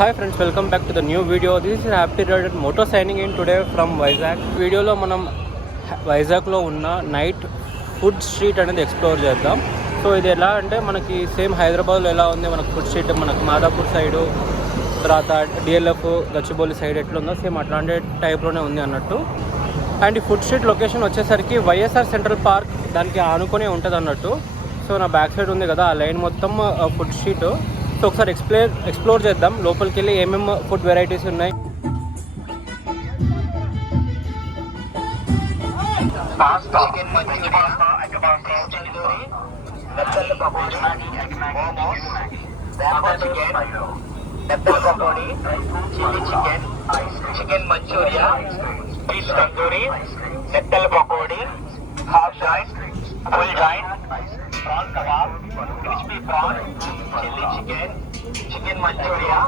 Hi friends, welcome back to the new video. This is Happy Rider Moto signing in today from Vizag. వీడియోలో మనం వైజాగ్లో ఉన్న night food street అనేది explore చేద్దాం. So ఇది ఎలా అంటే మనకి సేమ్ హైదరాబాద్లో ఎలా ఉంది మనకు ఫుడ్ స్ట్రీట్, మనకు మాదాపూర్ సైడు, తర్వాత డిఎల్ఎఫ్ గచ్చిబౌలి సైడ్ ఎట్లుందో సేమ్ అట్లాంటి టైప్లోనే ఉంది అన్నట్టు. అండ్ ఈ ఫుడ్ స్ట్రీట్ లొకేషన్ వచ్చేసరికి వైఎస్ఆర్ సెంట్రల్ పార్క్ దానికి ఆనుకునే ఉంటుంది అన్నట్టు. సో నా బ్యాక్ సైడ్ ఉంది కదా ఆ లైన్ మొత్తం ఫుడ్ స్ట్రీట్. సో ఒకసారి ఎక్స్ప్లోర్ చేద్దాం, లోపలికి వెళ్ళి ఏమేమి ఫుడ్ వెరైటీస్ ఉన్నాయి. చికెన్ మంచూరియా, ఫిష్ తందూరి, నెత్తల్ pakodi, half joint, full joint, prawn kebab, crispy prawn, chilli chicken, chicken Manchuria,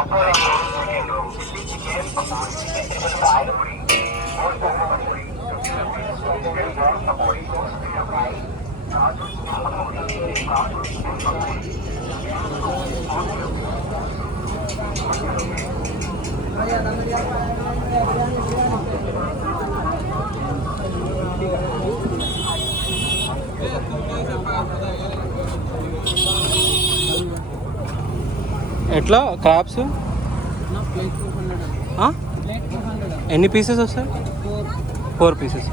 Apollo chilli chicken, chicken triple fry, ఎట్లా క్రాబ్స్ ఎన్ని పీసెస్ వస్తాయి? 4 pieces.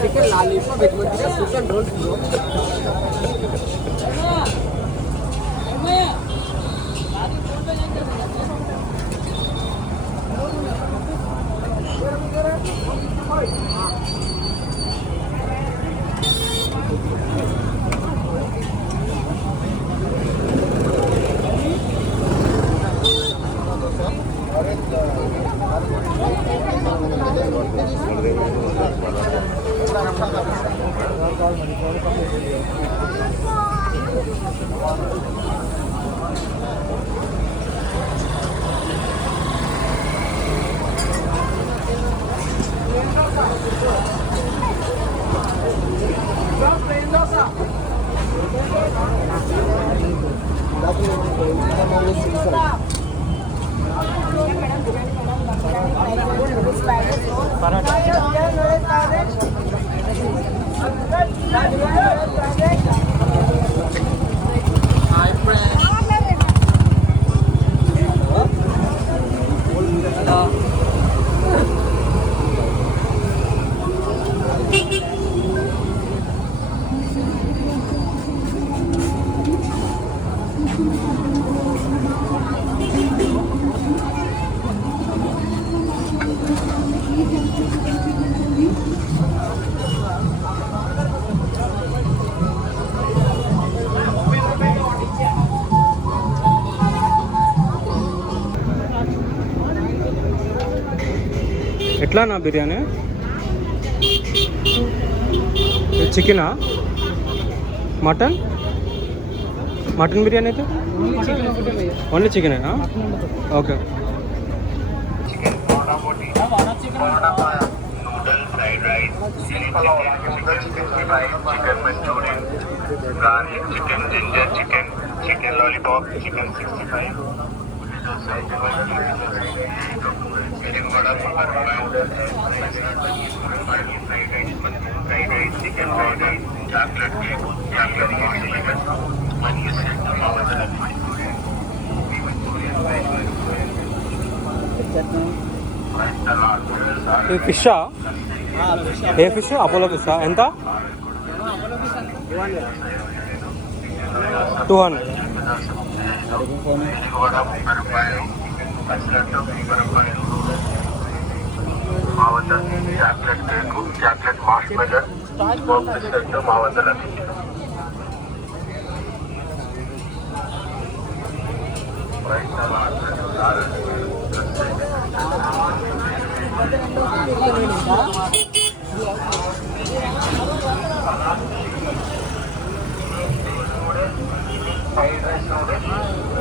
Chicken lollipop, veg Manchuria, chicken rolls bro. ఎట్లా నా బిర్యానీ చికెనా mutton biryani అయితే only చికెనేనా okay noodle fried rice, chili chicken fried, chicken manchurian, garlic chicken, ginger chicken, chicken lollipop, chicken 65. Chicken vada fried rice, chicken fried rice, chocolate cake, chocolate chicken, vanilla shake, ఈ ఫిషా ఏ fish Apollo ఫిషా ఎంత 200 chocolate cake chocolate marshmallow biscuit మా వద్ద లభించింది fried rice noodles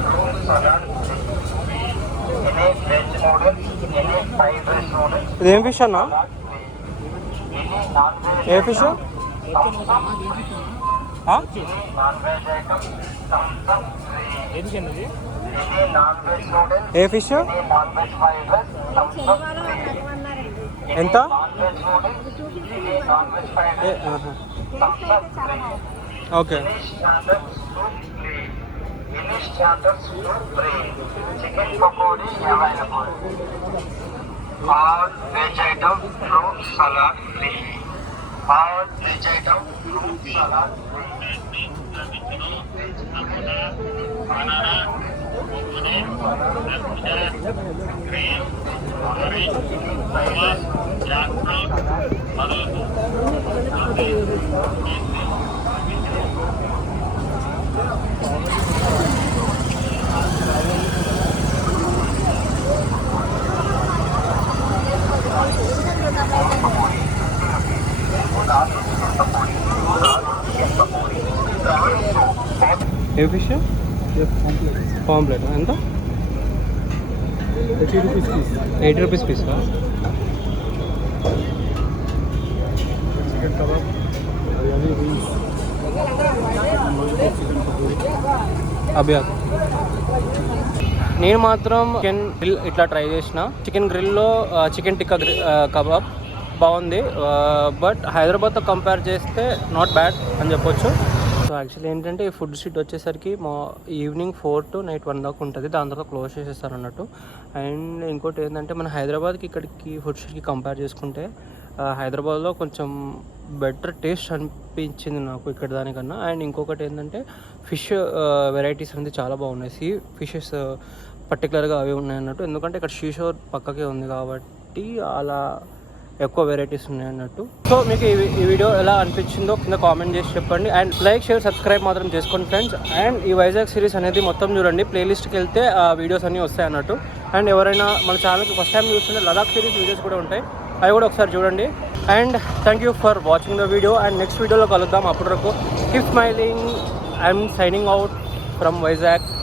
fruit salad ఇది veg noodles ఇది fried rice noodles ఇదేం fish అన్నా ఇది నాన్ వెజ్ ఏ fish non veg item Thums Up ఇది నాన్ వెజ్ నూడిల్స్ ఏ ఫిష్ ఇది non veg fried rice Thums Up ఎంత నాన్ వెజ్ నూడిల్స్ ఇది non veg fried rice Thums Up okay English starters to free. Chicken pakodi available. All veg item fruit salad free. All veg item fruit salad free. Banana, green, orange, jackfruit, A fish pamphlet ఎంత 80 rupees piece chicken kebab అది wings Abhyas నేను మాత్రం chicken grill ఇట్లా try చేసిన chicken గ్రిల్లో chicken tikka kebab బాగుంది but హైదరాబాద్తో compare చేస్తే not bad అని చెప్పొచ్చు సో యాక్చువల్లీ ఏంటంటే ఈ ఫుడ్ స్ట్రీట్ వచ్చేసరికి ఈవినింగ్ 4 to నైట్ 1 దాకా ఉంటుంది దాని తర్వాత క్లోజ్ చేసేస్తారు అన్నట్టు అండ్ ఇంకోటి ఏంటంటే మన హైదరాబాద్కి ఇక్కడికి ఫుడ్ స్ట్రీట్కి కంపేర్ చేసుకుంటే హైదరాబాద్లో కొంచెం బెటర్ టేస్ట్ అనిపించింది నాకు ఇక్కడ దానికన్నా అండ్ ఇంకొకటి ఏంటంటే ఫిష్ వెరైటీస్ అనేది చాలా బాగున్నాయి సీ ఫిషెస్ పర్టికులర్గా అవి ఉన్నాయి అన్నట్టు ఎందుకంటే ఇక్కడ షీషోర్ పక్కకే ఉంది కాబట్టి అలా ఎక్కువ వెరైటీస్ ఉన్నాయి అన్నట్టు సో మీకు ఈ వీడియో ఎలా అనిపించిందో కింద కామెంట్ చేసి చెప్పండి అండ్ లైక్ షేర్ సబ్స్క్రైబ్ మాత్రం చేసుకోండి ఫ్రెండ్స్ అండ్ ఈ వైజాగ్ సిరీస్ అనేది మొత్తం చూడండి ప్లేలిస్ట్కి వెళ్తే ఆ వీడియోస్ అన్నీ వస్తాయి అన్నట్టు అండ్ ఎవరైనా మన ఛానల్కి ఫస్ట్ టైం చూస్తుంటే లదాఖ్ సిరీస్ వీడియోస్ కూడా ఉంటాయి అవి కూడా ఒకసారి చూడండి and thank you for watching the video and next వీడియోలో కలుద్దాం అప్పటి వరకు keep smiling I'm signing out from Vizag